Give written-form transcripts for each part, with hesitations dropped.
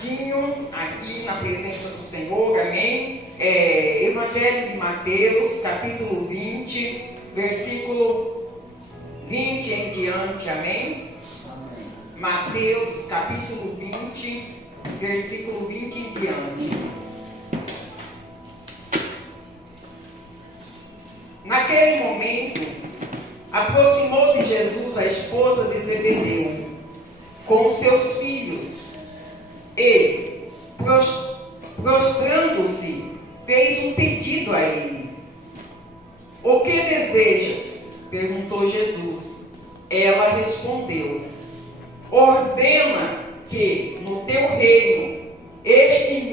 rapidinho aqui na presença do Senhor, amém? Evangelho de Mateus, capítulo 20, versículo 20 em diante, amém? Mateus, capítulo 20, versículo 20 em diante. Naquele momento, aproximou de Jesus a esposa de Zebedeu, com seus filhos, e, prostrando-se, fez um pedido a ele. O que desejas? Perguntou Jesus. Ela respondeu: ordena que no teu reino estes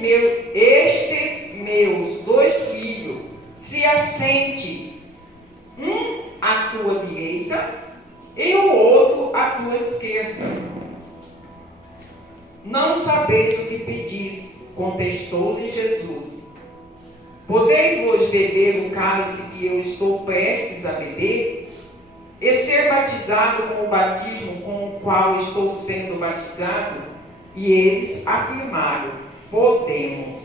meus 2 filhos se assente, um à tua direita e o outro à tua esquerda. Não sabeis o que pedis, contestou-lhe Jesus. Podei-vos beber o cálice que eu estou prestes a beber, e ser batizado com o batismo com o qual estou sendo batizado? E eles afirmaram: podemos.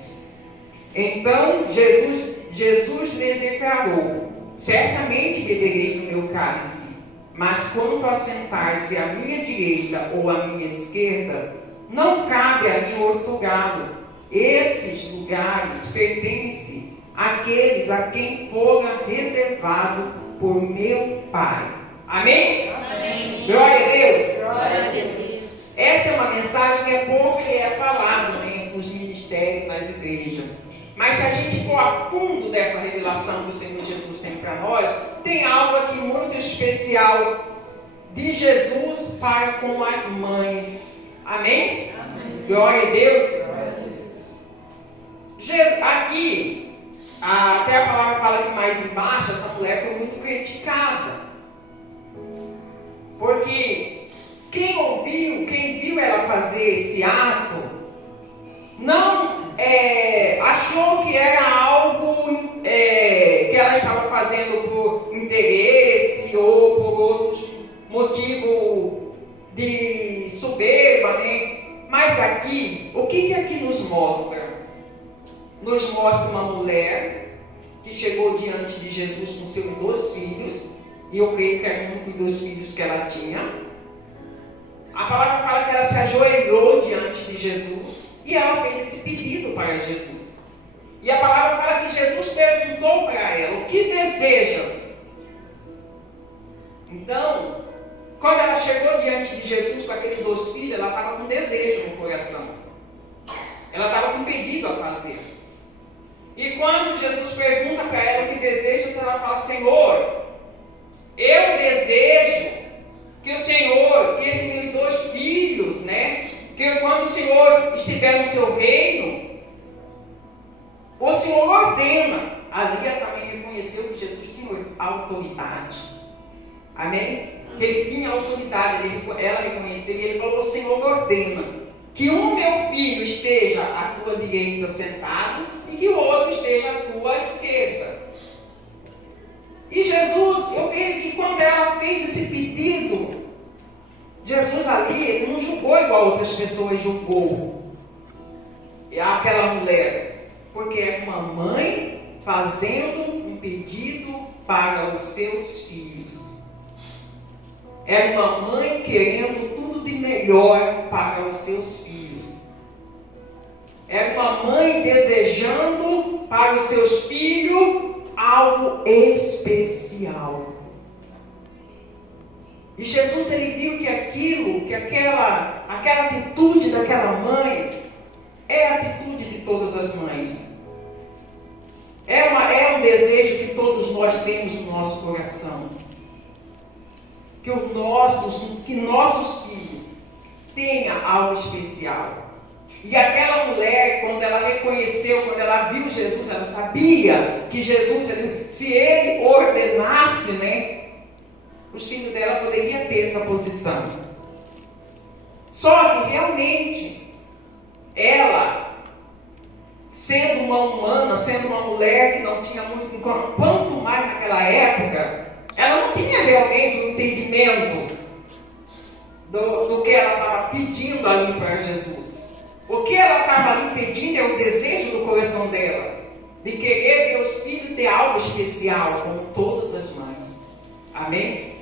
Então Jesus lhe declarou: certamente bebereis do meu cálice, mas quanto a sentar-se à minha direita ou à minha esquerda, não cabe a mim ortogá-lo. Esses lugares pertencem àqueles a quem fora reservado por meu Pai. Amém? Amém. Glória a Deus. Glória a Deus. Esta é uma mensagem que é pouco que é falado, né, nos ministérios, nas igrejas. Mas se a gente for a fundo dessa revelação que o Senhor Jesus tem para nós, tem algo aqui muito especial de Jesus para com as mães. Amém? Amém. Glória a Deus. Glória a Deus. Aqui, até a palavra fala que mais embaixo, essa mulher foi muito criticada. Porque quem viu ela fazer esse ato, não achou que era algo que ela estava fazendo por interesse ou por outros motivos de soberba, né? Mas aqui, o que aqui nos mostra? Nos mostra uma mulher que chegou diante de Jesus com seus 2 filhos, e eu creio que era um dos filhos que ela tinha. A palavra fala que ela se ajoelhou diante de Jesus e ela fez esse pedido para Jesus. E a palavra fala que Jesus perguntou para ela: o que desejas? Então, quando ela chegou diante de Jesus com aqueles 2 filhos, ela estava com desejo no coração. Ela estava com um pedido a fazer. E quando Jesus pergunta para ela o que desejas, ela fala: Senhor, eu desejo que o Senhor, que esses meus 2 filhos, né, que quando o Senhor estiver no seu reino, o Senhor ordena. Ali ela também reconheceu que Jesus tinha autoridade. Amém? Que ele tinha autoridade, ela reconheceu, e ele falou: o Senhor ordena que um meu filho esteja à tua direita sentado e que o outro esteja à tua esquerda. E Jesus, eu creio que quando ela fez esse pedido, Jesus ali, ele não julgou igual outras pessoas julgou aquela mulher, porque é uma mãe fazendo um pedido para os seus filhos. É uma mãe querendo tudo de melhor para os seus filhos. É uma mãe desejando para os seus filhos algo especial. E Jesus, ele viu que aquela atitude daquela mãe é a atitude de todas as mães. É um desejo que todos nós temos no nosso coração. Que nossos filhos tenham algo especial. E aquela mulher, quando ela reconheceu, quando ela viu Jesus, ela sabia que Jesus, se ele ordenasse, né, os filhos dela poderiam ter essa posição. Só que realmente, ela, sendo uma humana, sendo uma mulher que não tinha muito, quanto mais naquela época, ela não tinha realmente um entendimento do que ela estava pedindo ali para Jesus. O que ela coração dela, de querer ver os filhos ter algo especial, como todas as mães. Amém?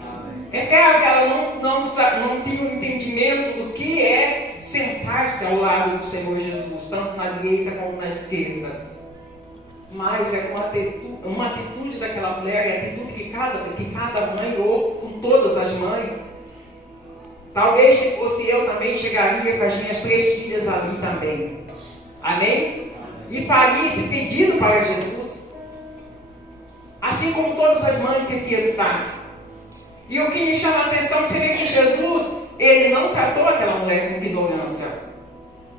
É claro que ela não tinha um entendimento do que é sentar-se ao lado do Senhor Jesus, tanto na direita como na esquerda. Mas é uma atitude daquela mulher, é a atitude que cada mãe, ou com todas as mães. Talvez se fosse eu também, chegaria com as minhas 3 filhas ali também. Amém? E parisse pedindo para Jesus. Assim como todas as mães que aqui estão. E o que me chama a atenção, você vê que Jesus, ele não tratou aquela mulher com ignorância.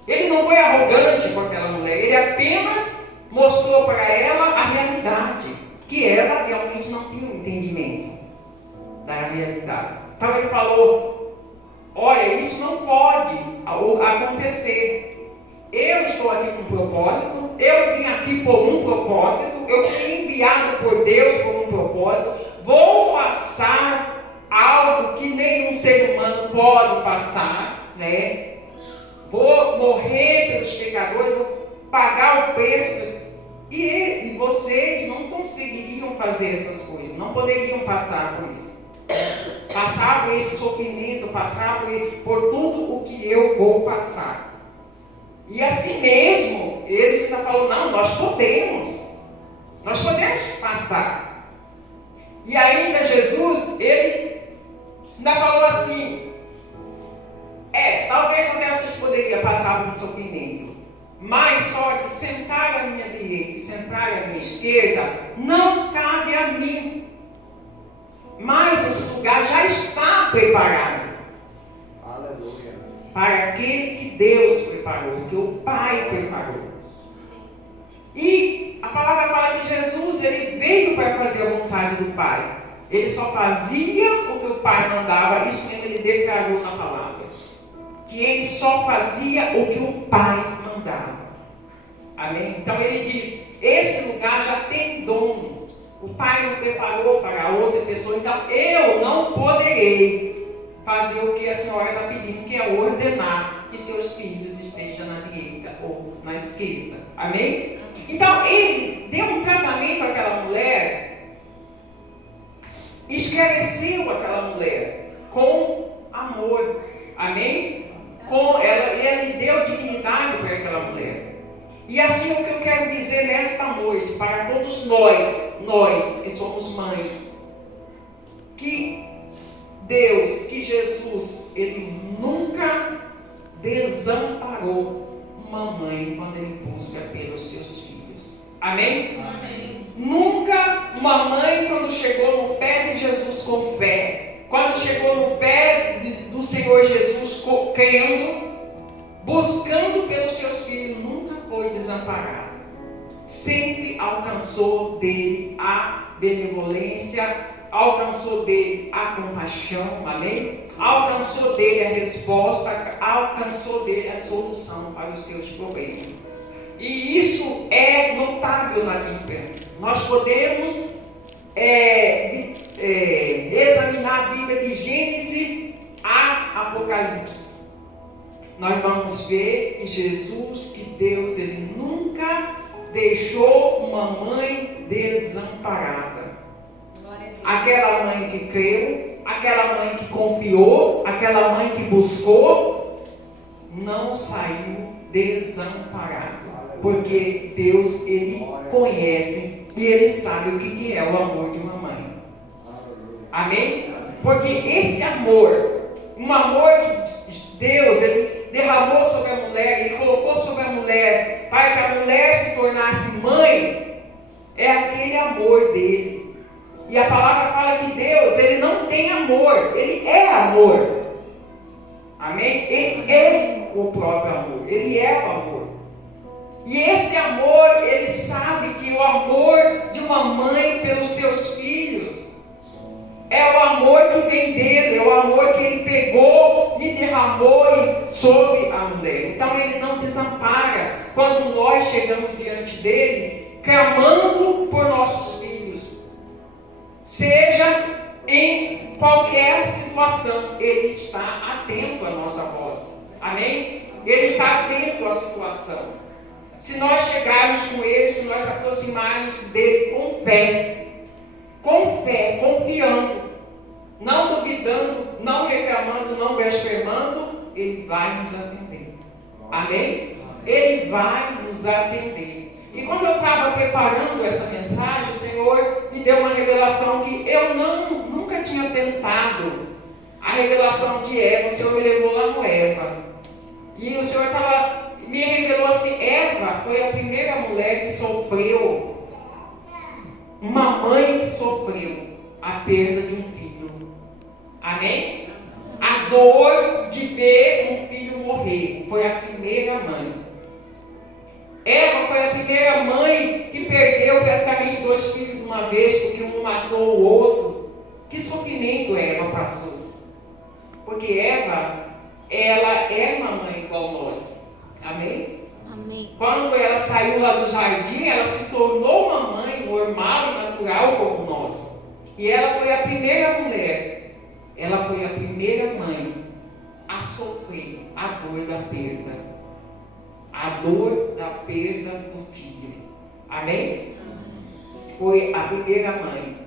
Ele não foi arrogante com aquela mulher. Ele apenas mostrou para ela a realidade. Que ela realmente não tinha um entendimento da realidade. Então ele falou, olha, isso não pode acontecer. Eu estou aqui com um propósito. Eu vim aqui por um propósito. Eu fui enviado por Deus por um propósito. Vou passar algo que nenhum ser humano pode passar, né? Vou morrer pelos pecadores, vou pagar o preço. E vocês não conseguiriam fazer essas coisas, não poderiam passar por isso. Passar por esse sofrimento, passar por tudo o que eu vou passar. E assim mesmo, eles ainda falam, não, nós podemos passar. E ainda Jesus, ele ainda falou assim, talvez até vocês poderiam passar por um sofrimento, mas só que sentar à minha direita e sentar à minha esquerda não cabe a mim. Mas esse lugar já está preparado. Aleluia. Para aquele que Deus preparou, que o Pai preparou. E a palavra fala que Jesus, ele veio para fazer a vontade do Pai. Ele só fazia o que o Pai mandava. Isso mesmo ele declarou na palavra. Que ele só fazia o que o Pai mandava. Amém? Então ele diz, esse lugar já tem dono. O Pai não preparou para outra pessoa. Então eu não poderei fazer o que a senhora está pedindo, que é ordenar que seus filhos estejam na direita ou na esquerda. Amém? Então ele deu um tratamento àquela mulher, esclareceu aquela mulher com amor. Amém? Ele deu dignidade para aquela mulher. E assim o que eu quero dizer nesta noite, para todos nós que somos mãe, que Deus, que Jesus, ele nunca desamparou uma mãe quando ele busca pelos seus filhos. Amém? Amém. Nunca uma mãe, quando chegou no pé de Jesus com fé, quando chegou no pé do Senhor Jesus crendo, buscando pelos seus filhos, nunca foi desamparada. Sempre alcançou dele a benevolência, alcançou dele a compaixão, amém? Alcançou dele a resposta, alcançou dele a solução para os seus problemas. E isso é notável na Bíblia. Nós podemos examinar a Bíblia de Gênesis a Apocalipse. Nós vamos ver que Jesus, que Deus, ele nunca deixou uma mãe desamparada. Aquela mãe que creu, aquela mãe que confiou, aquela mãe que buscou, não saiu desamparada. Porque Deus, ele conhece e ele sabe o que é o amor de uma mãe. Amém? Porque esse amor, um amor de Deus, ele derramou sobre a mulher, ele colocou sobre a mulher, para que a mulher se tornasse mãe, é aquele amor dele. E a palavra fala que Deus, ele não tem amor, ele é amor. Amém? Ele é o próprio amor, ele é o amor. E esse amor, ele sabe que o amor de uma mãe pelos seus filhos é o amor que vem dele, é o amor que ele pegou e derramou sobre a mulher. Então ele não desampara quando nós chegamos diante dele, clamando por nossos filhos. Seja em qualquer situação, ele está atento à nossa voz. Amém? Ele está atento à situação. se nós chegarmos com Ele, se nós aproximarmos dele com fé, confiando, não duvidando, não reclamando, não blasfemando, Ele vai nos atender. Amém? Ele vai nos atender. E quando eu estava preparando essa mensagem, o Senhor me deu uma revelação que eu nunca tinha tentado. A revelação de Eva, o Senhor me levou lá no Eva. E o Senhor me revelou assim, Eva foi a primeira mulher que sofreu, uma mãe que sofreu a perda de um filho. Amém? A dor de ver um filho morrer, foi a primeira mãe. Eva foi a primeira mãe que perdeu praticamente 2 filhos de uma vez, porque um matou o outro. Que sofrimento Eva passou. Porque Eva, ela é uma mãe igual nós. Amém? Amém. Quando ela saiu lá do jardim, ela se tornou uma mãe normal e natural como nós. E ela foi a primeira mulher, ela foi a primeira mãe a sofrer a dor da perda. A dor da perda do filho. Amém? Foi a primeira mãe.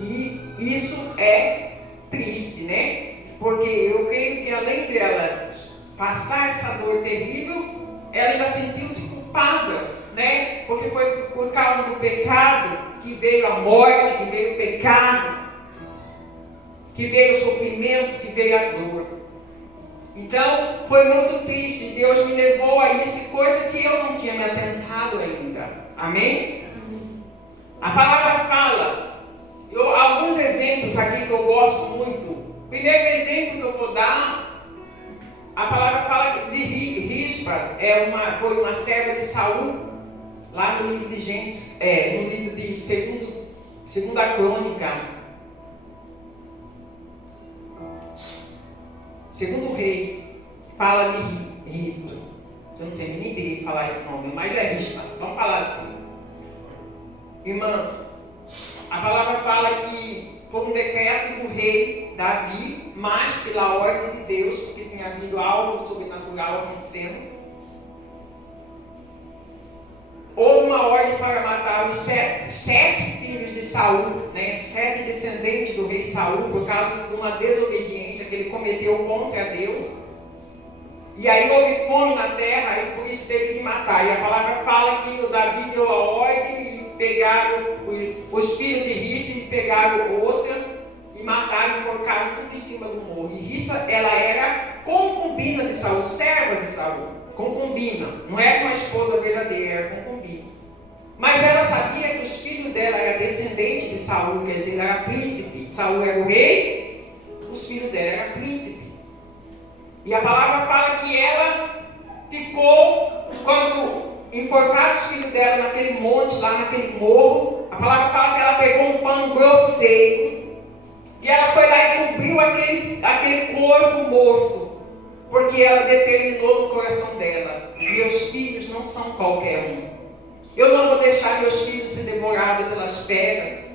E isso é triste, né? Porque eu creio que além dela passar essa dor terrível, ela ainda sentiu-se culpada, né? Porque foi por causa do pecado que veio a morte, que veio o pecado, que veio o sofrimento, que veio a dor. Então, foi muito triste. Deus me levou a isso, coisa que eu não tinha me atentado ainda. Amém? A palavra fala, alguns exemplos aqui que eu gosto muito. O primeiro exemplo que eu vou dar, a palavra fala de Rispa, foi uma serva de Saul, lá no livro de Gênesis, no livro de Segunda Crônica. Segundo Reis, fala de Rispa. Eu não sei nem direito falar esse nome, mas é Rispa. Vamos falar assim. Irmãs, a palavra fala que foi um decreto do rei Davi, mas pela ordem de Deus, porque tinha havido algo sobrenatural acontecendo. Houve uma ordem para matar os 7 filhos de Saul, né? 7 descendentes do rei Saul, por causa de uma desobediência que ele cometeu contra Deus. E aí houve fome na terra e por isso teve que matar. E a palavra fala que o Davi deu a ordem e pegaram os filhos de Rispa e pegaram outra e mataram e colocaram tudo em cima do morro. E Rispa, ela era concubina de Saul, serva de Saul. Concubina, não era uma esposa verdadeira, era concubina. Mas ela sabia que os filhos dela eram descendentes de Saul, quer dizer, ela era príncipe. Saul era o rei, os filhos dela eram príncipe. E a palavra fala que ela ficou, quando enforcaram os filhos dela naquele monte, lá naquele morro, a palavra fala que ela pegou um pano grosseiro e ela foi lá e cobriu aquele corpo morto. Porque ela determinou no coração dela, meus filhos não são qualquer um. Eu não vou deixar meus filhos ser devorados pelas feras,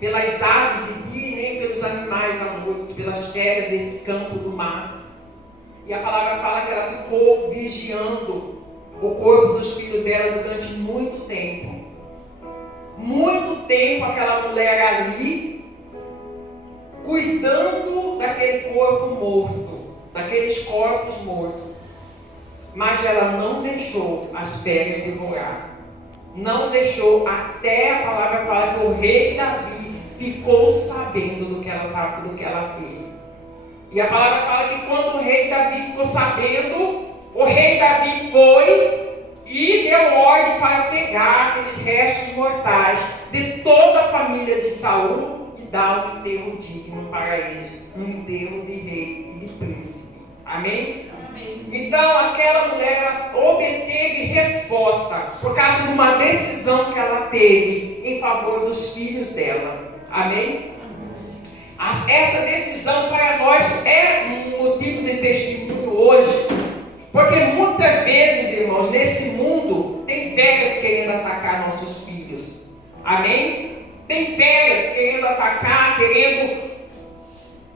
pelas aves de dia, nem pelos animais à noite, pelas feras desse campo do mato. E a palavra fala que ela ficou vigiando o corpo dos filhos dela durante muito tempo. Muito tempo aquela mulher ali, cuidando daquele corpo morto. Daqueles corpos mortos, mas ela não deixou as feras devorar, não deixou, até a palavra fala que o rei Davi ficou sabendo do que ela fez. E a palavra fala que quando o rei Davi ficou sabendo, o rei Davi foi e deu ordem para pegar aqueles restos mortais de toda a família de Saul e dar um enterro digno para eles, um enterro de rei e de príncipe. Amém? Amém? Então aquela mulher obteve resposta por causa de uma decisão que ela teve em favor dos filhos dela. Amém? Essa decisão para nós é um motivo de testemunho hoje, porque muitas vezes, irmãos, nesse mundo tem velhas querendo atacar nossos filhos. Amém? Tem velhas querendo atacar, querendo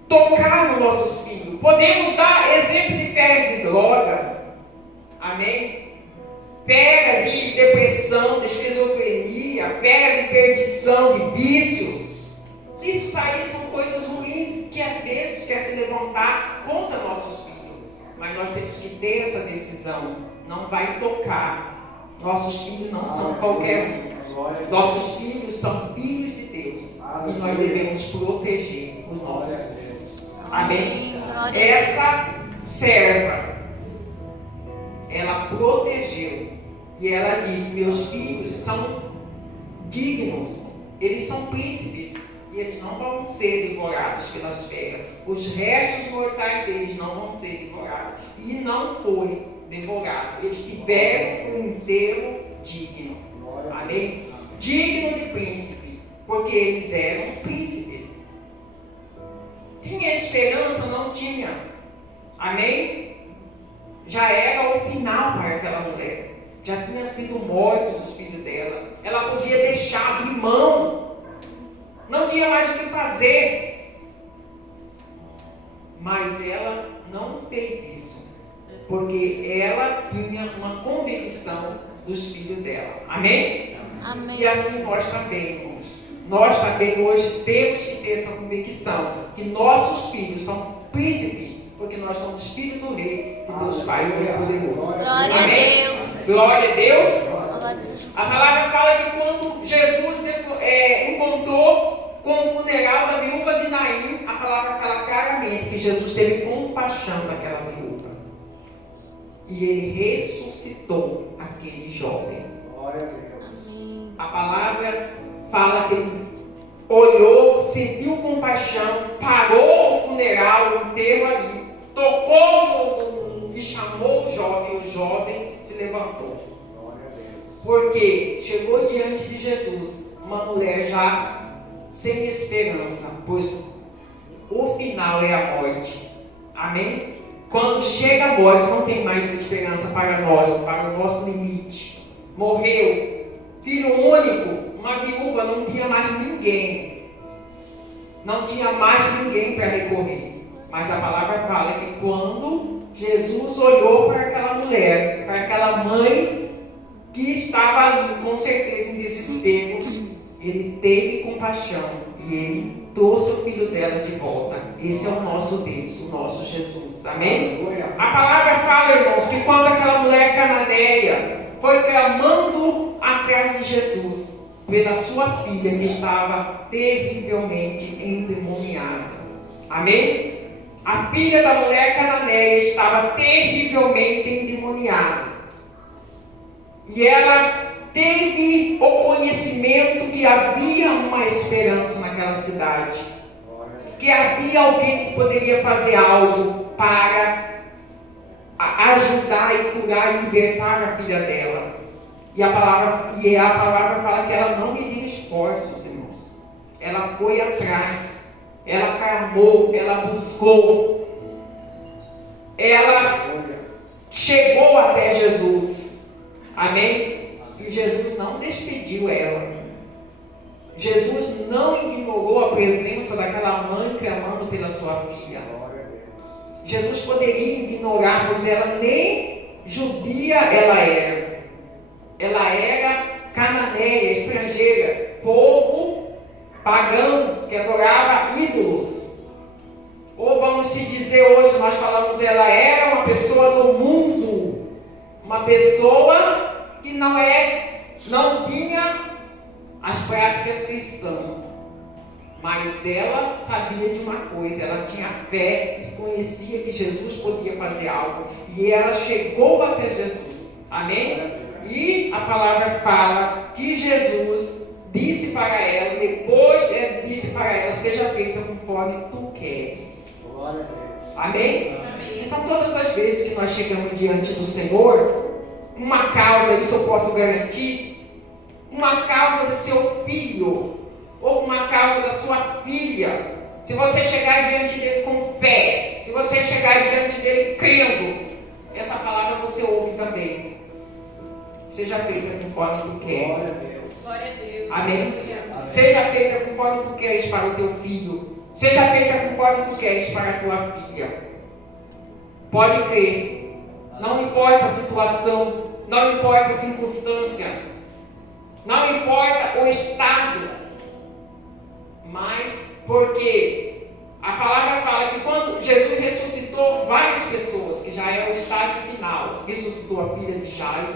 tocar nos nossos filhos. Podemos dar exemplo de pé de droga. Amém? pega de depressão, de esquizofrenia, pega de perdição, de vícios. Se isso aí são coisas ruins que às vezes quer se levantar contra nossos filhos. Mas nós temos que ter essa decisão. Não vai tocar. Nossos filhos não são qualquer um. Nossos filhos são filhos de Deus. E nós devemos proteger os nossos filhos. Amém? Essa serva, ela protegeu. E ela disse: meus filhos são dignos. Eles são príncipes. E eles não vão ser devorados pelas feras. Os restos mortais deles não vão ser devorados. E não foi devorado. Eles tiveram um enterro digno. Amém? Digno de príncipe. Porque eles eram príncipes. Tinha esperança? Não tinha. Amém? Já era o final para aquela mulher. Já tinha sido mortos os filhos dela. Ela podia deixar abrir mão. Não tinha mais o que fazer. Mas ela não fez isso. Porque ela tinha uma convicção dos filhos dela. Amém? Amém. E assim nós também, irmãos. Nós também hoje temos que ter essa convicção. Que nossos filhos são príncipes. Porque nós somos filhos do Rei, de Deus Pai Todo-Poderoso. Glória a Deus. Glória a Deus. Louvado seja o A Senhor. palavra fala que quando Jesus encontrou com o funeral da viúva de Naim, a palavra fala claramente que Jesus teve compaixão daquela viúva. E ele ressuscitou aquele jovem. Glória a Deus. Amém. A palavra fala que ele olhou, sentiu compaixão, parou o funeral, o enterro ali, tocou e chamou o jovem se levantou. Glória a Deus. Porque chegou diante de Jesus uma mulher já sem esperança, pois o final é a morte. Amém? Quando chega a morte, não tem mais esperança para nós, para o nosso limite. Morreu, filho único, uma viúva, não tinha mais ninguém. Não tinha mais ninguém para recorrer. Mas a palavra fala que quando Jesus olhou para aquela mulher, para aquela mãe que estava ali, com certeza em desespero, ele teve compaixão e ele trouxe o filho dela de volta. Esse é o nosso Deus, o nosso Jesus. Amém? A palavra fala, irmãos, que quando aquela mulher cananeia foi clamando atrás de Jesus pela sua filha que estava terrivelmente endemoniada. Amém? A filha da mulher cananeia estava terrivelmente endemoniada. E ela teve o conhecimento que havia uma esperança naquela cidade. Que havia alguém que poderia fazer algo para ajudar e curar e libertar a filha dela. E a palavra fala que ela não mediu esforços, irmãos. Ela foi atrás. Ela clamou, ela buscou. Ela chegou até Jesus. Amém? E Jesus não despediu ela. Jesus não ignorou a presença daquela mãe clamando pela sua filha. Jesus poderia ignorar, pois ela nem judia ela era. Ela era cananeia, estrangeira, povo pagão que adorava ídolos. Ou vamos se dizer hoje, nós falamos, ela era uma pessoa do mundo, uma pessoa que não tinha as práticas cristãs, mas ela sabia de uma coisa, ela tinha fé, conhecia que Jesus podia fazer algo, e ela chegou até Jesus. Amém? E a palavra fala que Jesus disse para ela, depois ele disse para ela, seja feita conforme tu queres. Amém? Então todas as vezes que nós chegamos diante do Senhor, uma causa, isso eu posso garantir, uma causa do seu filho, ou uma causa da sua filha, se você chegar diante dele com fé, se você chegar diante dele crendo, essa palavra você ouve também. Seja feita conforme tu queres. Glória a Deus. Amém? Seja feita conforme tu queres para o teu filho. Seja feita conforme tu queres para a tua filha. Pode crer. Não importa a situação. não importa a circunstância, não importa o estado, mas porque a palavra fala que quando Jesus ressuscitou várias pessoas, que já é o estágio final, ressuscitou a filha de Jairo,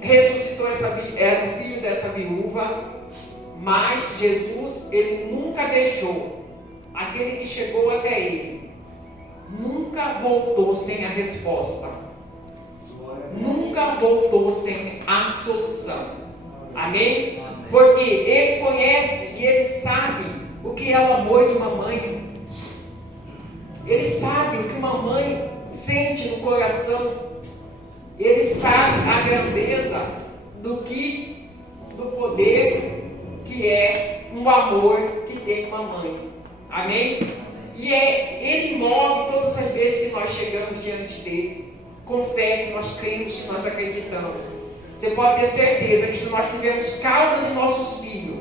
ressuscitou o filho dessa viúva, mas Jesus, ele nunca deixou aquele que chegou até ele, nunca voltou sem a resposta, nunca voltou sem a solução. Amém? Porque ele conhece e ele sabe o que é o amor de uma mãe. Ele sabe o que uma mãe sente no coração. Ele sabe a grandeza do poder que é um amor que tem uma mãe. Amém? E ele move todas as vezes que nós chegamos diante dele, com fé, que nós cremos, que nós acreditamos. Você pode ter certeza que se nós tivermos causa de nossos filhos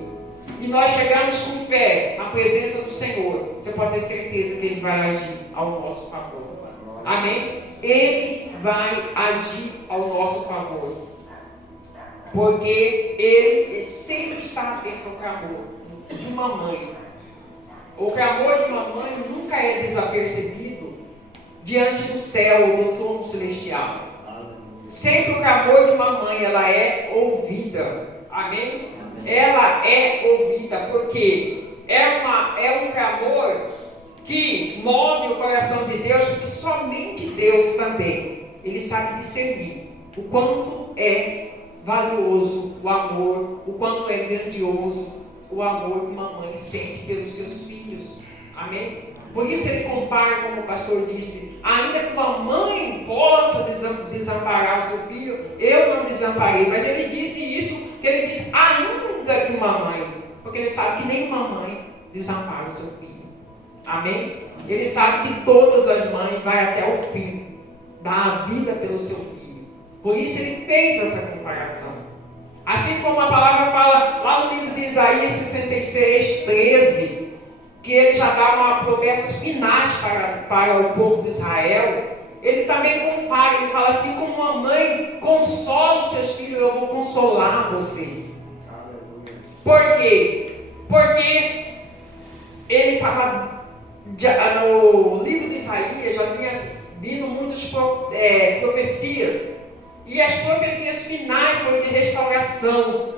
e nós chegarmos com fé na presença do Senhor, você pode ter certeza que Ele vai agir ao nosso favor. Amém? Ele vai agir ao nosso favor, porque Ele sempre está atento ao clamor de uma mãe. O clamor de uma mãe nunca é desapercebido diante do céu ou do trono celestial. Sempre o clamor de uma mãe, ela é ouvida. Amém? Ela é ouvida porque é um clamor que move o coração de Deus, porque somente Deus também, Ele sabe discernir o quanto é valioso o amor, o quanto é grandioso o amor que uma mãe sente pelos seus filhos. Amém? Por isso ele compara, como o pastor disse, ainda que uma mãe possa desamparar o seu filho, eu não desamparei. Mas ele disse isso, que ele disse ainda que uma mãe, porque ele sabe que nenhuma mãe desampara o seu filho. Amém? Ele sabe que todas as mães vão até o fim, dar a vida pelo seu filho. Por isso ele fez essa comparação. Assim como a palavra fala lá no livro de Isaías 66, 13, que ele já dá promessas finais para o povo de Israel, ele também compara, ele fala assim: como uma mãe consola os seus filhos, eu vou consolar vocês. Por quê? Porque ele estava, no livro de Isaías já tinha vindo muitas profecias, e as profecias finais foram de restauração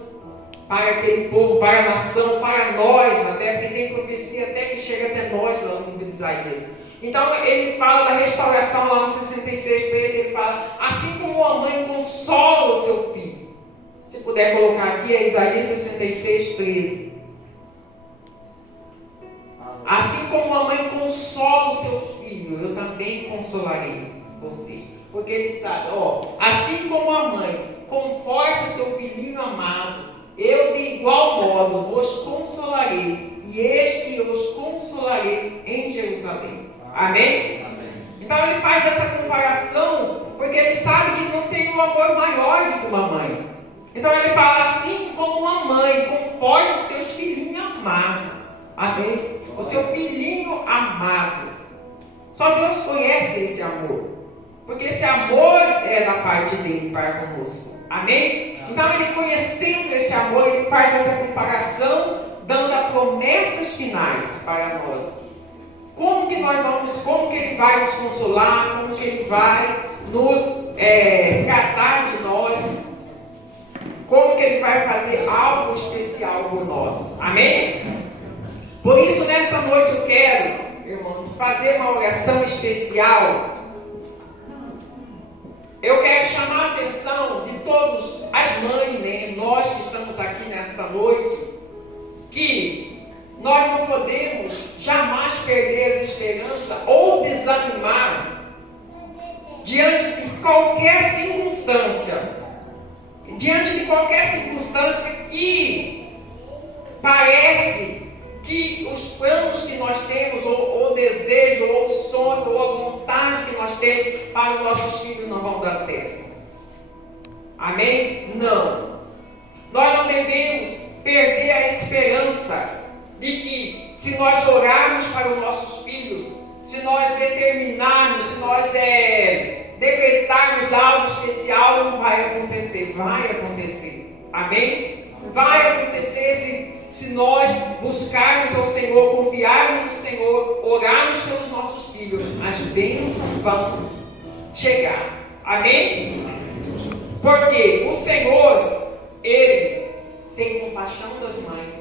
para aquele povo, para a nação, para nós, até porque tem profecia até que chega até nós lá no livro de Isaías. Então ele fala da restauração lá no 66, 13, ele fala: assim como uma mãe consola o seu filho. Se puder colocar aqui, é Isaías 66, 13. Assim como uma mãe consola o seu filho, eu também consolarei você. Porque ele sabe, assim como a mãe conforta seu filhinho amado, eu de igual modo vos consolarei, e eis que os consolarei em Jerusalém. Amém? Amém? Então ele faz essa comparação, porque ele sabe que não tem um amor maior do que uma mãe. Então ele fala: assim como uma mãe conforta os seus filhinhos amados. Amém? O seu filhinho amado. Só Deus conhece esse amor, porque esse amor é da parte dele para conosco. Amém? Então ele, conhecendo esse amor, ele faz essa comparação, dando promessas finais para nós. Como que ele vai nos consolar, como que ele vai nos tratar de nós, como que ele vai fazer algo especial por nós. Amém? Por isso, nesta noite eu quero, irmãos, fazer uma oração especial. Eu quero chamar a atenção de todas as mães, né? Nós que estamos aqui nesta noite, que nós não podemos jamais perder as esperanças ou desanimar diante de qualquer circunstância. Diante de qualquer circunstância que parece que os planos que nós temos, ou o desejo, ou o sonho, ou a vontade que nós temos para os nossos filhos não vão dar certo. Amém? Não. Nós não devemos perder a esperança de que, se nós orarmos para os nossos filhos, se nós determinarmos, se nós decretarmos algo especial, não vai acontecer. Vai acontecer. Amém? Vai acontecer se nós buscarmos ao Senhor, confiarmos no Senhor, orarmos pelos nossos filhos. As bênçãos vão chegar. Amém? Porque o Senhor, Ele tem compaixão das mães,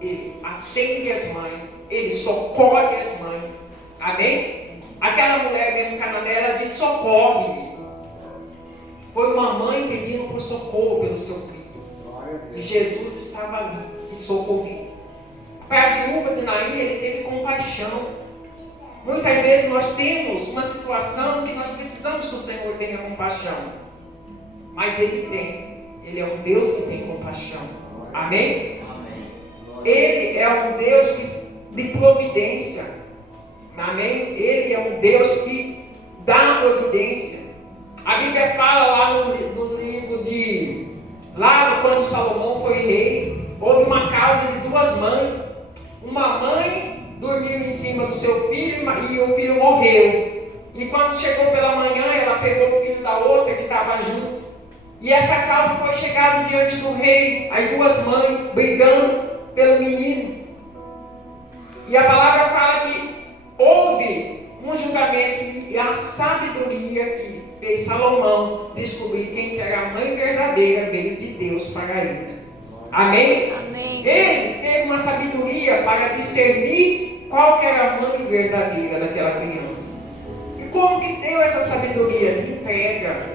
Ele atende as mães, Ele socorre as mães. Amém? Aquela mulher mesmo, Canané, ela disse: socorre-me. Foi uma mãe pedindo por socorro pelo seu filho. E Jesus estava ali e socorreu. Para a viúva de Naim, ele teve compaixão. Muitas vezes nós temos uma situação que nós precisamos que o Senhor tenha compaixão. Mas Ele tem. Ele é um Deus que tem compaixão. Amém? Ele é um Deus de providência. Amém? Ele é um Deus que dá providência. A Bíblia fala lá no livro de... Lá quando Salomão foi rei, houve uma causa de duas mães. Uma mãe dormiu em cima do seu filho e o filho morreu. E quando chegou pela manhã, ela pegou o filho da outra que estava junto. E essa causa foi chegada diante do rei, as duas mães brigando pelo menino. E a palavra fala que houve um julgamento e a sabedoria que fez Salomão descobrir quem que era a mãe verdadeira veio de Deus para ele. Amém? Amém. Ele teve uma sabedoria para discernir qual que era a mãe verdadeira daquela criança. E como que deu essa sabedoria? De entrega.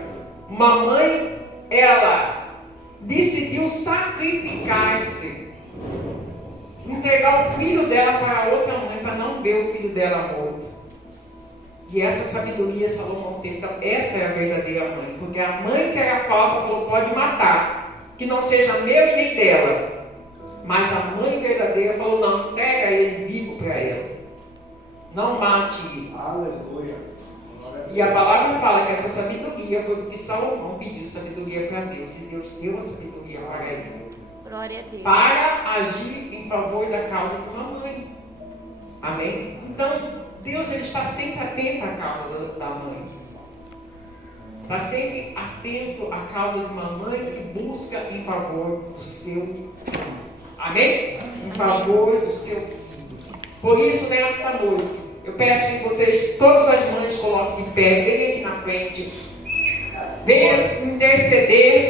Uma mãe, ela decidiu sacrificar-se, entregar o filho dela para outra mãe, para não ver o filho dela morto. E essa sabedoria Salomão teve. Então, essa é a verdadeira mãe. Porque a mãe que era falsa falou: pode matar, que não seja meu e nem dela. Mas a mãe verdadeira falou: não, entrega ele vivo para ela. Não mate ele. Aleluia. E a palavra fala que essa sabedoria foi porque Salomão pediu sabedoria para Deus. E Deus deu a sabedoria para ele. Glória a Deus. Para agir em favor da causa de uma mãe. Amém? Então, Deus, ele está sempre atento à causa da mãe. Está sempre atento à causa de uma mãe que busca em favor do seu filho. Amém? Em favor do seu filho. Por isso, nesta noite, eu peço que vocês, todas as mães, coloquem de pé, venham aqui na frente. Venham interceder